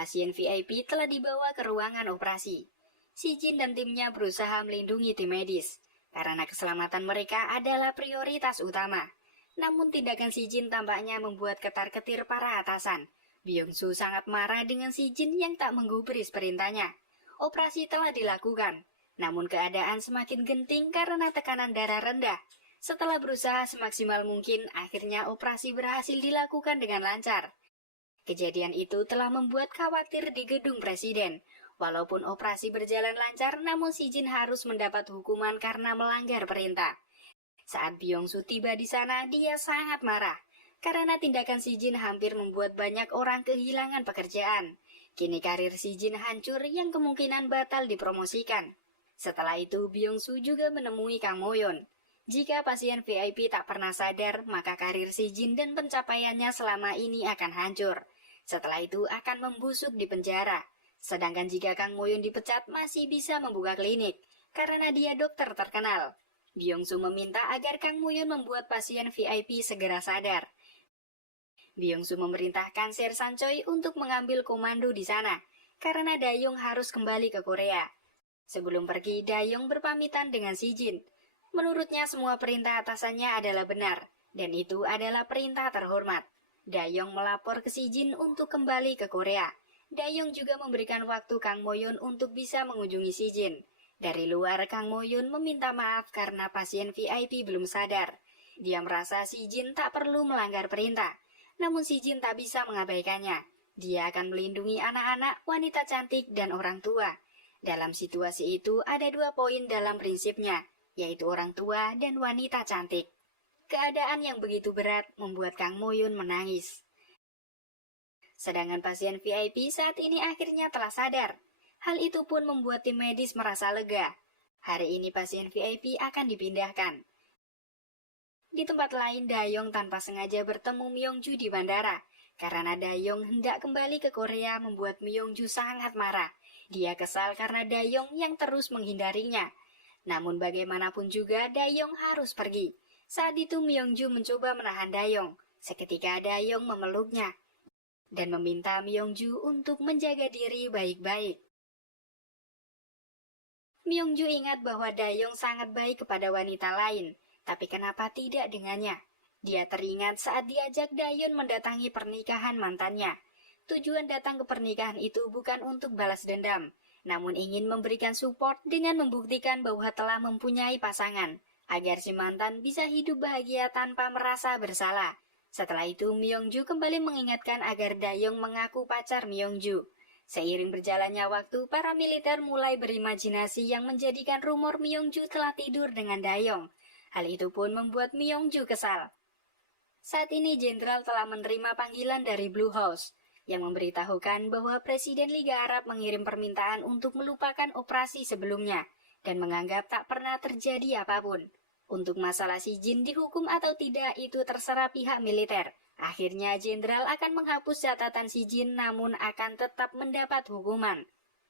pasien VIP telah dibawa ke ruangan operasi. Si Jin dan timnya berusaha melindungi tim medis, karena keselamatan mereka adalah prioritas utama. Namun tindakan si Jin tampaknya membuat ketar-ketir para atasan. Byung-soo sangat marah dengan si Jin yang tak menggubris perintahnya. Operasi telah dilakukan, namun keadaan semakin genting karena tekanan darah rendah. Setelah berusaha semaksimal mungkin, akhirnya operasi berhasil dilakukan dengan lancar. Kejadian itu telah membuat khawatir di gedung presiden. Walaupun operasi berjalan lancar, namun si Jin harus mendapat hukuman karena melanggar perintah. Saat Byung-soo tiba di sana, dia sangat marah. Karena tindakan si Jin hampir membuat banyak orang kehilangan pekerjaan. Kini karir si Jin hancur yang kemungkinan batal dipromosikan. Setelah itu, Byung-soo juga menemui Kang Mo-yeon. Jika pasien VIP tak pernah sadar, maka karir si Jin dan pencapaiannya selama ini akan hancur. Setelah itu akan membusuk di penjara. Sedangkan jika Kang Mo-yeon dipecat, masih bisa membuka klinik, karena dia dokter terkenal. Byung-soo meminta agar Kang Mo-yeon membuat pasien VIP segera sadar. Byung-soo memerintahkan Sersan Choi untuk mengambil komando di sana, karena Dayong harus kembali ke Korea. Sebelum pergi, Dayong berpamitan dengan si Jin. Menurutnya semua perintah atasannya adalah benar, dan itu adalah perintah terhormat. Dayong melapor ke si Jin untuk kembali ke Korea. Dayong juga memberikan waktu Kang Mo-yeon untuk bisa mengunjungi si Jin. Dari luar, Kang Mo-yeon meminta maaf karena pasien VIP belum sadar. Dia merasa si Jin tak perlu melanggar perintah. Namun si Jin tak bisa mengabaikannya. Dia akan melindungi anak-anak, wanita cantik, dan orang tua. Dalam situasi itu ada 2 poin dalam prinsipnya, yaitu orang tua dan wanita cantik. Keadaan yang begitu berat membuat Kang Mo-yeon menangis. Sedangkan pasien VIP saat ini akhirnya telah sadar. Hal itu pun membuat tim medis merasa lega. Hari ini pasien VIP akan dipindahkan. Di tempat lain, Dayong tanpa sengaja bertemu Myung-ju di bandara. Karena Dayong hendak kembali ke Korea membuat Myung-ju sangat marah. Dia kesal karena Dayong yang terus menghindarinya. Namun bagaimanapun juga Dayong harus pergi. Saat itu Myung-ju mencoba menahan Dayong. Seketika Dayong memeluknya dan meminta Myung-ju untuk menjaga diri baik-baik. Myung-ju ingat bahwa Dayong sangat baik kepada wanita lain. Tapi kenapa tidak dengannya? Dia teringat saat diajak Dayon mendatangi pernikahan mantannya. Tujuan datang ke pernikahan itu bukan untuk balas dendam, namun ingin memberikan support dengan membuktikan bahwa telah mempunyai pasangan, agar si mantan bisa hidup bahagia tanpa merasa bersalah. Setelah itu, Myung-ju kembali mengingatkan agar Dayong mengaku pacar Myung-ju. Seiring berjalannya waktu, para militer mulai berimajinasi yang menjadikan rumor Myung-ju telah tidur dengan Dayong. Hal itu pun membuat Myung-ju kesal. Saat ini jenderal telah menerima panggilan dari Blue House yang memberitahukan bahwa Presiden Liga Arab mengirim permintaan untuk melupakan operasi sebelumnya dan menganggap tak pernah terjadi apapun. Untuk masalah si Jin dihukum atau tidak itu terserah pihak militer. Akhirnya jenderal akan menghapus catatan si Jin namun akan tetap mendapat hukuman.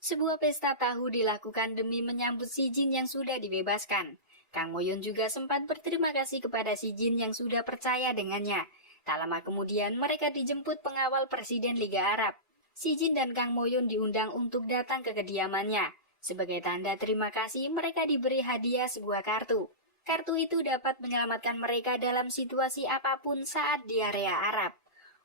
Sebuah pesta tahu dilakukan demi menyambut si Jin yang sudah dibebaskan. Kang Mo-yeon juga sempat berterima kasih kepada si Jin yang sudah percaya dengannya. Tak lama kemudian mereka dijemput pengawal Presiden Liga Arab. Si Jin dan Kang Mo-yeon diundang untuk datang ke kediamannya. Sebagai tanda terima kasih mereka diberi hadiah sebuah kartu. Kartu itu dapat menyelamatkan mereka dalam situasi apapun saat di area Arab.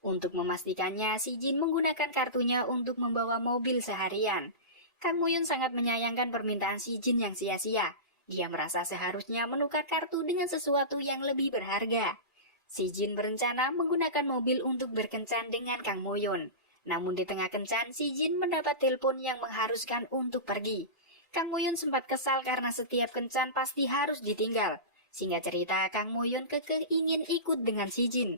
Untuk memastikannya, si Jin menggunakan kartunya untuk membawa mobil seharian. Kang Mo-yeon sangat menyayangkan permintaan si Jin yang sia-sia. Dia merasa seharusnya menukar kartu dengan sesuatu yang lebih berharga. Si Jin berencana menggunakan mobil untuk berkencan dengan Kang Mo-yeon. Namun di tengah kencan, si Jin mendapat telepon yang mengharuskan untuk pergi. Kang Mo-yeon sempat kesal karena setiap kencan pasti harus ditinggal. Singkat cerita, Kang Mo-yeon kekeh ingin ikut dengan si Jin.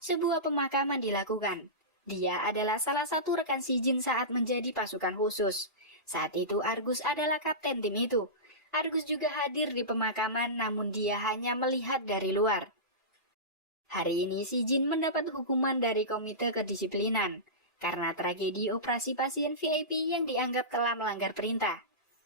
Sebuah pemakaman dilakukan. Dia adalah salah satu rekan si Jin saat menjadi pasukan khusus. Saat itu Argus adalah kapten tim itu. Argus juga hadir di pemakaman namun dia hanya melihat dari luar. Hari ini si Jin mendapat hukuman dari Komite Kedisiplinan karena tragedi operasi pasien VIP yang dianggap telah melanggar perintah.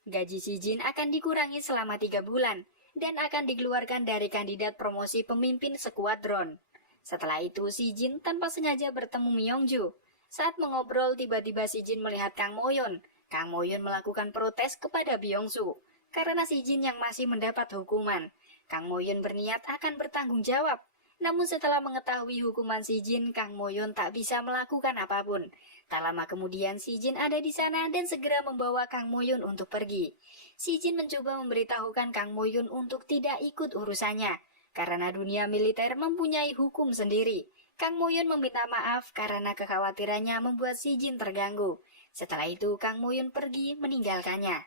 Gaji si Jin akan dikurangi selama 3 bulan dan akan dikeluarkan dari kandidat promosi pemimpin skuadron. Setelah itu si Jin tanpa sengaja bertemu Myung-ju. Saat mengobrol, tiba-tiba si Jin melihat Kang Moyon. Kang Moyon melakukan protes kepada Byung-su karena si Jin yang masih mendapat hukuman. Kang Moyon berniat akan bertanggung jawab. Namun setelah mengetahui hukuman si Jin, Kang Moyon tak bisa melakukan apapun. Tak lama kemudian si Jin ada di sana dan segera membawa Kang Moyon untuk pergi. Si Jin mencoba memberitahukan Kang Moyon untuk tidak ikut urusannya, karena dunia militer mempunyai hukum sendiri. Kang Moyon meminta maaf karena kekhawatirannya membuat si Jin terganggu. Setelah itu Kang Moyon pergi meninggalkannya.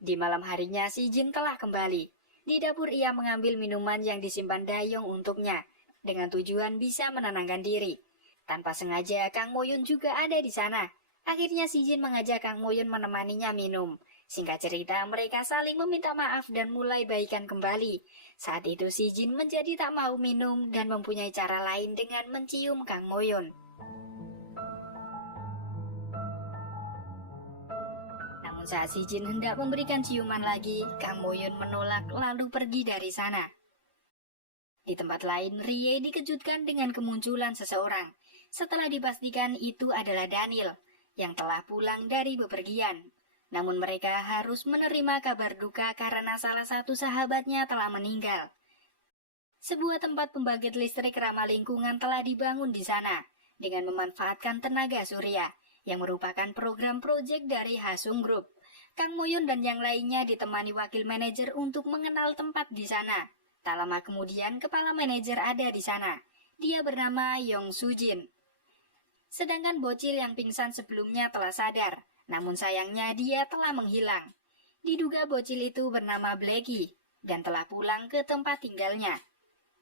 Di malam harinya si Jin telah kembali. Di dapur ia mengambil minuman yang disimpan Dayong untuknya, dengan tujuan bisa menenangkan diri. Tanpa sengaja Kang Moyon juga ada di sana. Akhirnya si Jin mengajak Kang Moyon menemaninya minum. Singkat cerita, mereka saling meminta maaf dan mulai baikan kembali. Saat itu si Jin menjadi tak mau minum dan mempunyai cara lain dengan mencium Kang Moyon. Namun saat si Jin hendak memberikan ciuman lagi, Kang Moyon menolak lalu pergi dari sana. Di tempat lain, Rie dikejutkan dengan kemunculan seseorang. Setelah dipastikan itu adalah Daniel yang telah pulang dari bepergian. Namun mereka harus menerima kabar duka karena salah satu sahabatnya telah meninggal. Sebuah tempat pembangkit listrik ramah lingkungan telah dibangun di sana dengan memanfaatkan tenaga surya yang merupakan program proyek dari Hasung Group. Kang Moyon dan yang lainnya ditemani wakil manajer untuk mengenal tempat di sana. Tak lama kemudian kepala manajer ada di sana. Dia bernama Yong Sujin. Sedangkan bocil yang pingsan sebelumnya telah sadar. Namun sayangnya dia telah menghilang. Diduga bocil itu bernama Blacky dan telah pulang ke tempat tinggalnya.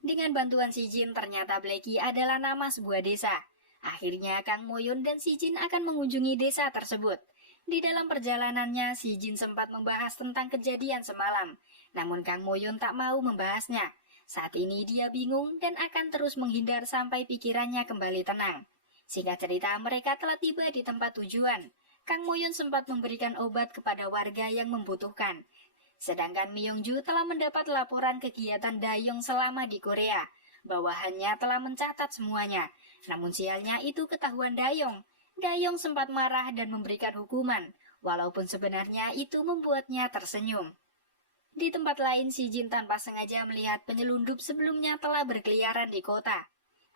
Dengan bantuan si Jin, ternyata Blacky adalah nama sebuah desa. Akhirnya Kang Moyon dan si Jin akan mengunjungi desa tersebut. Di dalam perjalanannya, si Jin sempat membahas tentang kejadian semalam. Namun Kang Moyon tak mau membahasnya. Saat ini dia bingung dan akan terus menghindar sampai pikirannya kembali tenang. Singkat cerita, mereka telah tiba di tempat tujuan. Kang Moyon sempat memberikan obat kepada warga yang membutuhkan. Sedangkan Myungju telah mendapat laporan kegiatan Dayong selama di Korea. Bawahannya telah mencatat semuanya. Namun sialnya itu ketahuan Dayong. Dayong sempat marah dan memberikan hukuman, walaupun sebenarnya itu membuatnya tersenyum. Di tempat lain, si Jin tanpa sengaja melihat penyelundup sebelumnya telah berkeliaran di kota.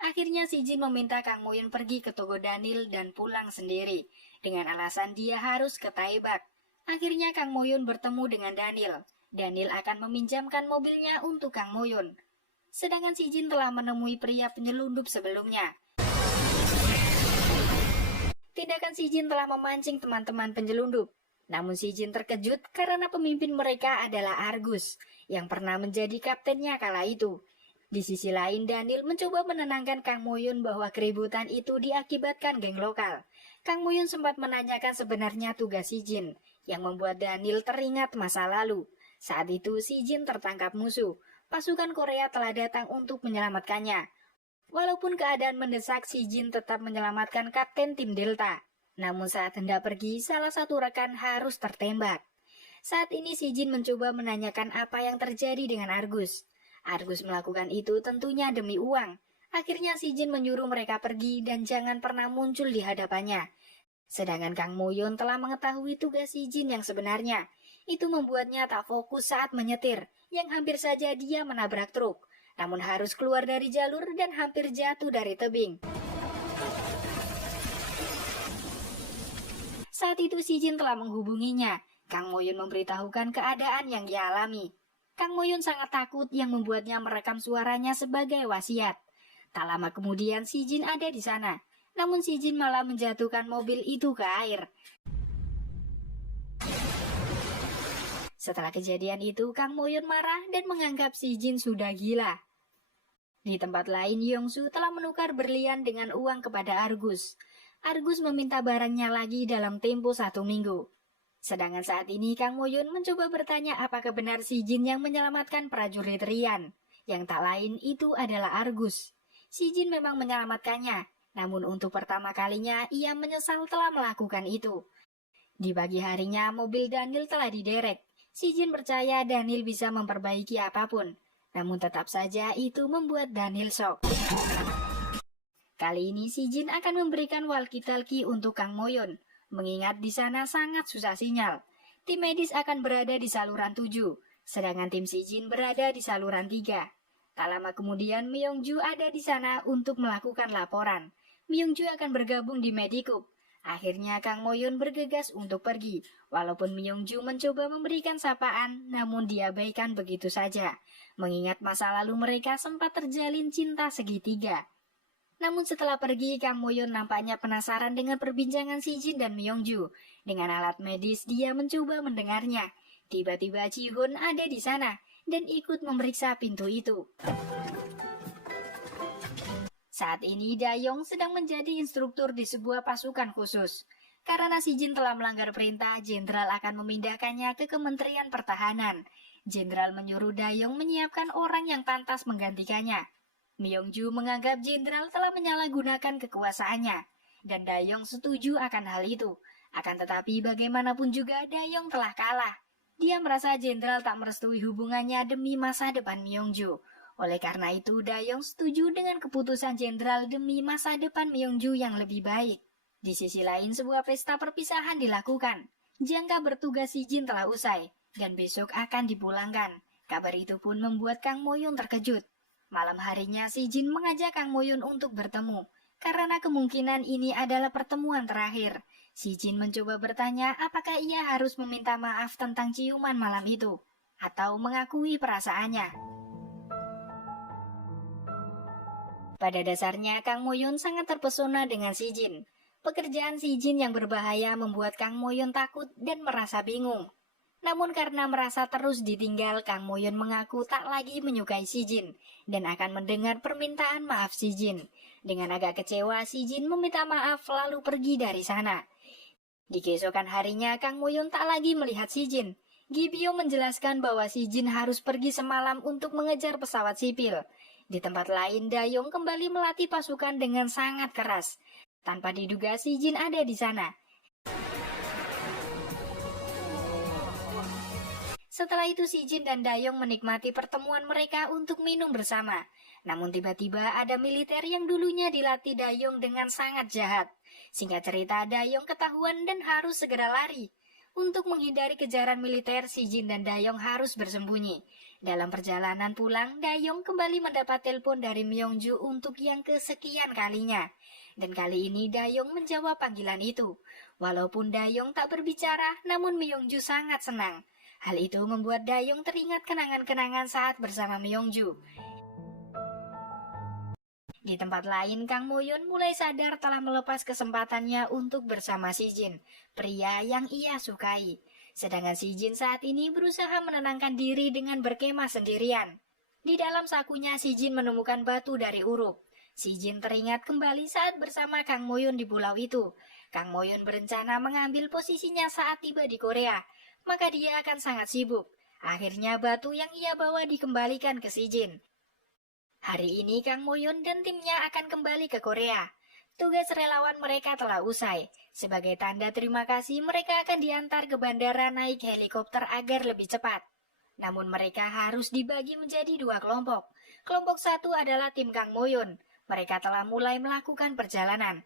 Akhirnya si Jin meminta Kang Moyon pergi ke toko Daniel dan pulang sendiri, dengan alasan dia harus ke Taebak. Akhirnya Kang Moyon bertemu dengan Daniel. Daniel akan meminjamkan mobilnya untuk Kang Moyon. Sedangkan si Jin telah menemui pria penyelundup sebelumnya. Tindakan si Jin telah memancing teman-teman penyelundup. Namun si Jin terkejut karena pemimpin mereka adalah Argus, yang pernah menjadi kaptennya kala itu. Di sisi lain, Daniel mencoba menenangkan Kang Moyon bahwa keributan itu diakibatkan geng lokal. Kang Moyon sempat menanyakan sebenarnya tugas si Jin, yang membuat Daniel teringat masa lalu. Saat itu si Jin tertangkap musuh. Pasukan Korea telah datang untuk menyelamatkannya. Walaupun keadaan mendesak, si Jin tetap menyelamatkan kapten tim Delta. Namun saat hendak pergi, salah satu rekan harus tertembak. Saat ini si Jin mencoba menanyakan apa yang terjadi dengan Argus. Argus melakukan itu tentunya demi uang. Akhirnya si Jin menyuruh mereka pergi dan jangan pernah muncul di hadapannya. Sedangkan Kang Moyon telah mengetahui tugas si Jin yang sebenarnya. Itu membuatnya tak fokus saat menyetir, yang hampir saja dia menabrak truk. Namun harus keluar dari jalur dan hampir jatuh dari tebing. Saat itu si Jin telah menghubunginya. Kang Moyon memberitahukan keadaan yang ia alami. Kang Moyon sangat takut yang membuatnya merekam suaranya sebagai wasiat. Tak lama kemudian si Jin ada di sana. Namun si Jin malah menjatuhkan mobil itu ke air. Setelah kejadian itu, Kang Moyon marah dan menganggap si Jin sudah gila. Di tempat lain, Yongsu telah menukar berlian dengan uang kepada Argus. Argus meminta barangnya lagi dalam tempo 1 minggu. Sedangkan saat ini Kang Moyon mencoba bertanya apakah benar si Jin yang menyelamatkan prajurit Rian. Yang tak lain itu adalah Argus. Si Jin memang menyelamatkannya, namun untuk pertama kalinya ia menyesal telah melakukan itu. Di pagi harinya mobil Daniel telah diderek. Si Jin percaya Daniel bisa memperbaiki apapun. Namun tetap saja itu membuat Daniel shock. Kali ini si Jin akan memberikan walkie-talkie untuk Kang Moyon, mengingat di sana sangat susah sinyal. Tim medis akan berada di saluran 7, sedangkan tim si Jin berada di saluran 3. Tak lama kemudian Myongju ada di sana untuk melakukan laporan. Myongju akan bergabung di Medicube. Akhirnya Kang Moyon bergegas untuk pergi. Walaupun Myongju mencoba memberikan sapaan, namun diabaikan begitu saja. Mengingat masa lalu mereka sempat terjalin cinta segitiga. Namun setelah pergi, Kang Moyon nampaknya penasaran dengan perbincangan si Jin dan Myongju. Dengan alat medis, dia mencoba mendengarnya. Tiba-tiba Ji-hoon ada di sana dan ikut memeriksa pintu itu. Saat ini Dayong sedang menjadi instruktur di sebuah pasukan khusus. Karena si Jin telah melanggar perintah, Jenderal akan memindahkannya ke Kementerian Pertahanan. Jenderal menyuruh Dayong menyiapkan orang yang pantas menggantikannya. Myongju menganggap Jenderal telah menyalahgunakan kekuasaannya, dan Dayong setuju akan hal itu. Akan tetapi bagaimanapun juga Dayong telah kalah. Dia merasa Jenderal tak merestui hubungannya demi masa depan Myongju. Oleh karena itu, Dayong setuju dengan keputusan Jenderal demi masa depan Myongju yang lebih baik. Di sisi lain, sebuah pesta perpisahan dilakukan. Jangka bertugas si Jin telah usai, dan besok akan dipulangkan. Kabar itu pun membuat Kang Moyon terkejut. Malam harinya, si Jin mengajak Kang Moyon untuk bertemu. Karena kemungkinan ini adalah pertemuan terakhir. Si Jin mencoba bertanya apakah ia harus meminta maaf tentang ciuman malam itu, atau mengakui perasaannya. Pada dasarnya, Kang Moyon sangat terpesona dengan si Jin. Pekerjaan si Jin yang berbahaya membuat Kang Moyon takut dan merasa bingung. Namun karena merasa terus ditinggal, Kang Moyon mengaku tak lagi menyukai si Jin dan akan mendengar permintaan maaf si Jin. Dengan agak kecewa, si Jin meminta maaf lalu pergi dari sana. Di keesokan harinya, Kang Moyon tak lagi melihat si Jin. Gibyo menjelaskan bahwa si Jin harus pergi semalam untuk mengejar pesawat sipil. Di tempat lain, Dayong kembali melatih pasukan dengan sangat keras. Tanpa diduga, si Jin ada di sana. Setelah itu, si Jin dan Dayong menikmati pertemuan mereka untuk minum bersama. Namun tiba-tiba ada militer yang dulunya dilatih Dayong dengan sangat jahat. Singkat cerita, Dayong ketahuan dan harus segera lari. Untuk menghindari kejaran militer, si Jin dan Dayong harus bersembunyi. Dalam perjalanan pulang, Dayong kembali mendapat telepon dari Myongju untuk yang kesekian kalinya. Dan kali ini Dayong menjawab panggilan itu. Walaupun Dayong tak berbicara, namun Myongju sangat senang. Hal itu membuat Dayong teringat kenangan-kenangan saat bersama Myongju. Di tempat lain, Kang Moyon mulai sadar telah melepas kesempatannya untuk bersama si Jin, pria yang ia sukai. Sedangkan si Jin saat ini berusaha menenangkan diri dengan berkemah sendirian. Di dalam sakunya, si Jin menemukan batu dari Uruk. Si Jin teringat kembali saat bersama Kang Moyon di pulau itu. Kang Moyon berencana mengambil posisinya saat tiba di Korea, maka dia akan sangat sibuk. Akhirnya batu yang ia bawa dikembalikan ke si Jin. Hari ini Kang Moyon dan timnya akan kembali ke Korea. Tugas relawan mereka telah usai. Sebagai tanda terima kasih, mereka akan diantar ke bandara naik helikopter agar lebih cepat. Namun mereka harus dibagi menjadi dua kelompok. Kelompok satu adalah tim Kang Moyon. Mereka telah mulai melakukan perjalanan.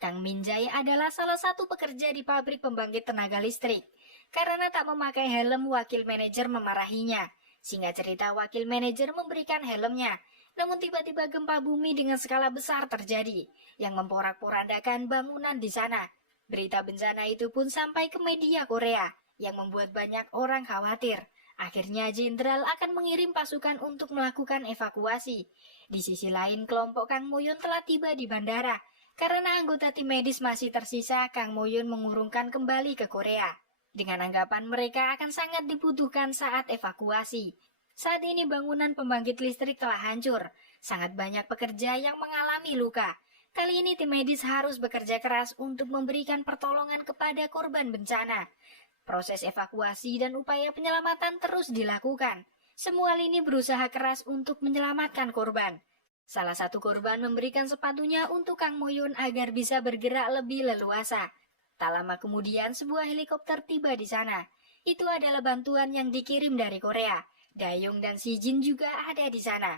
Kang Minjai adalah salah satu pekerja di pabrik pembangkit tenaga listrik. Karena tak memakai helm, wakil manajer memarahinya. Singkat cerita, wakil manajer memberikan helmnya. Namun tiba-tiba gempa bumi dengan skala besar terjadi, yang memporak-porandakan bangunan di sana. Berita bencana itu pun sampai ke media Korea, yang membuat banyak orang khawatir. Akhirnya Jenderal akan mengirim pasukan untuk melakukan evakuasi. Di sisi lain, kelompok Kang Moyon telah tiba di bandara. Karena anggota tim medis masih tersisa, Kang Moyon mengurungkan kembali ke Korea. Dengan anggapan mereka akan sangat dibutuhkan saat evakuasi. Saat ini bangunan pembangkit listrik telah hancur. Sangat banyak pekerja yang mengalami luka. Kali ini tim medis harus bekerja keras untuk memberikan pertolongan kepada korban bencana. Proses evakuasi dan upaya penyelamatan terus dilakukan. Semua lini berusaha keras untuk menyelamatkan korban. Salah satu korban memberikan sepatunya untuk Kang Moyon agar bisa bergerak lebih leluasa. Tak lama kemudian sebuah helikopter tiba di sana. Itu adalah bantuan yang dikirim dari Korea. Dayong dan si Jin juga ada di sana.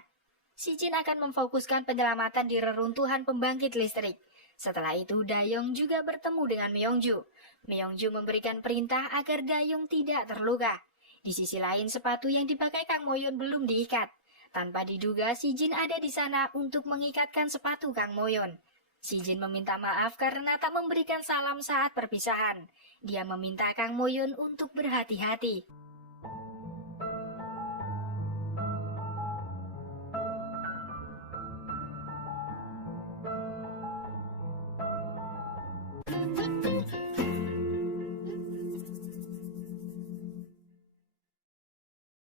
Si Jin akan memfokuskan penyelamatan di reruntuhan pembangkit listrik. Setelah itu, Dayong juga bertemu dengan Myongju. Myongju memberikan perintah agar Dayong tidak terluka. Di sisi lain, sepatu yang dipakai Kang Moyon belum diikat. Tanpa diduga, si Jin ada di sana untuk mengikatkan sepatu Kang Moyon. Si Jin meminta maaf karena tak memberikan salam saat perpisahan. Dia meminta Kang Moyon untuk berhati-hati.